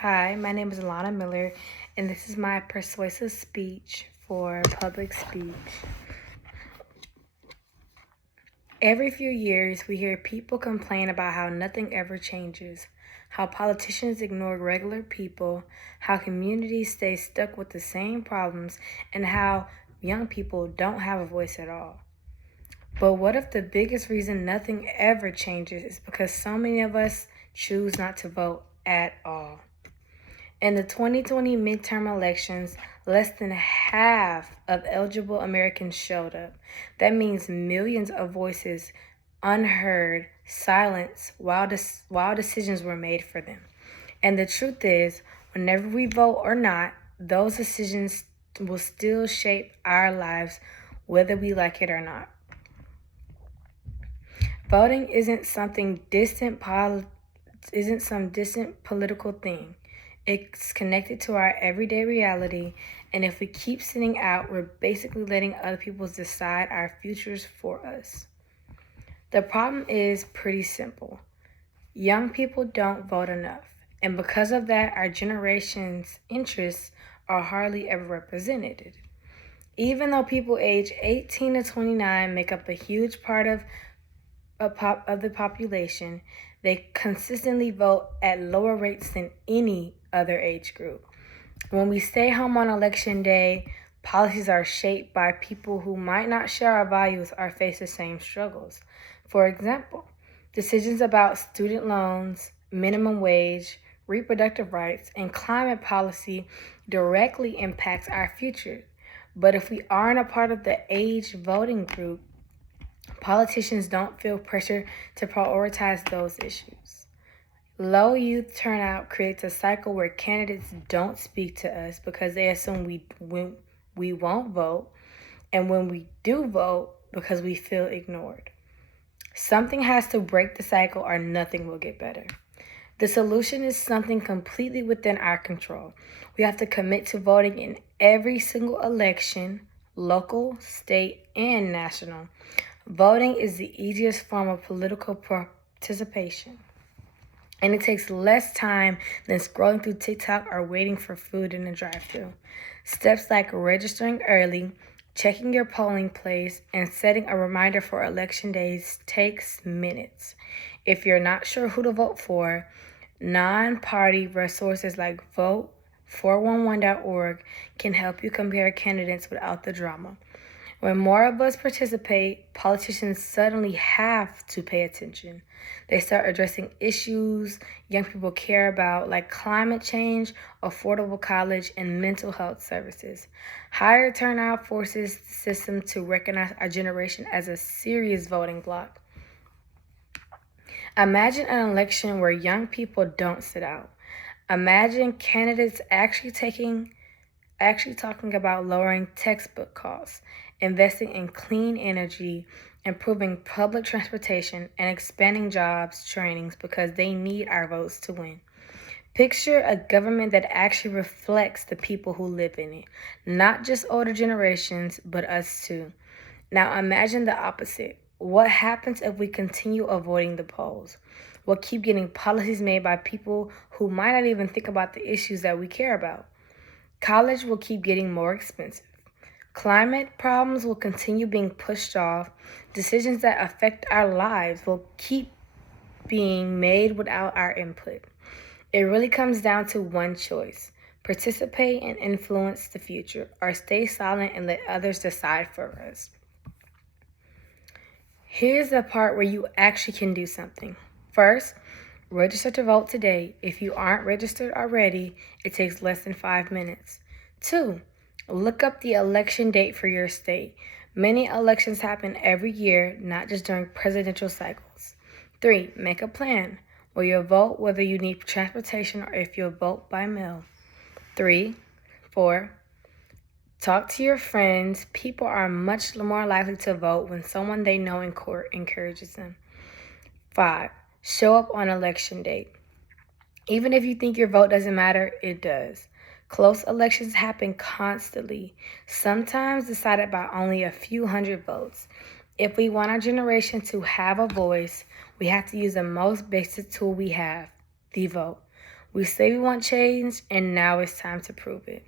Hi, my name is Alana Miller, and this is my persuasive speech for public speech. Every few years, we hear people complain about how nothing ever changes, how politicians ignore regular people, how communities stay stuck with the same problems, and how young people don't have a voice at all. But what if the biggest reason nothing ever changes is because so many of us choose not to vote at all? In the 2020 midterm elections, less than half of eligible Americans showed up. That means millions of voices unheard, silenced while decisions were made for them. And the truth is, whenever we vote or not, those decisions will still shape our lives whether we like it or not. Voting isn't some distant political thing. It's connected to our everyday reality, and if we keep sitting out, we're basically letting other people decide our futures for us. The problem is pretty simple. Young people don't vote enough, and because of that, our generation's interests are hardly ever represented. Even though people age 18 to 29 make up a huge part of the population, they consistently vote at lower rates than any other age group. When we stay home on election day, policies are shaped by people who might not share our values or face the same struggles. For example, decisions about student loans, minimum wage, reproductive rights, and climate policy directly impacts our future. But if we aren't a part of the age voting group, politicians don't feel pressure to prioritize those issues. Low youth turnout creates a cycle where candidates don't speak to us because they assume we won't vote, and when we do vote, because we feel ignored. Something has to break the cycle or nothing will get better. The solution is something completely within our control. We have to commit to voting in every single election, local, state, and national. Voting is the easiest form of political participation, and it takes less time than scrolling through TikTok or waiting for food in a drive-thru. Steps like registering early, checking your polling place, and setting a reminder for election days takes minutes. If you're not sure who to vote for, non-party resources like vote411.org can help you compare candidates without the drama. When more of us participate, politicians suddenly have to pay attention. They start addressing issues young people care about, like climate change, affordable college, and mental health services. Higher turnout forces the system to recognize our generation as a serious voting bloc. Imagine an election where young people don't sit out. Imagine candidates actually talking about lowering textbook costs, investing in clean energy, improving public transportation, and expanding jobs trainings because they need our votes to win. Picture a government that actually reflects the people who live in it, not just older generations, but us too. Now imagine the opposite. What happens if we continue avoiding the polls? We'll keep getting policies made by people who might not even think about the issues that we care about. College will keep getting more expensive. Climate problems will continue being pushed off. Decisions that affect our lives will keep being made without our input. It really comes down to one choice: participate and influence the future, or stay silent and let others decide for us. Here's the part where you actually can do something. First, register to vote today. If you aren't registered already, it takes less than 5 minutes. 2, look up the election date for your state. Many elections happen every year, not just during presidential cycles. 3, make a plan. Will you vote whether you need transportation or if you'll vote by mail? 4, talk to your friends. People are much more likely to vote when someone they know in court encourages them. 5, show up on election day. Even if you think your vote doesn't matter, it does. Close elections happen constantly, sometimes decided by only a few hundred votes. If we want our generation to have a voice, we have to use the most basic tool we have, the vote. We say we want change, and now it's time to prove it.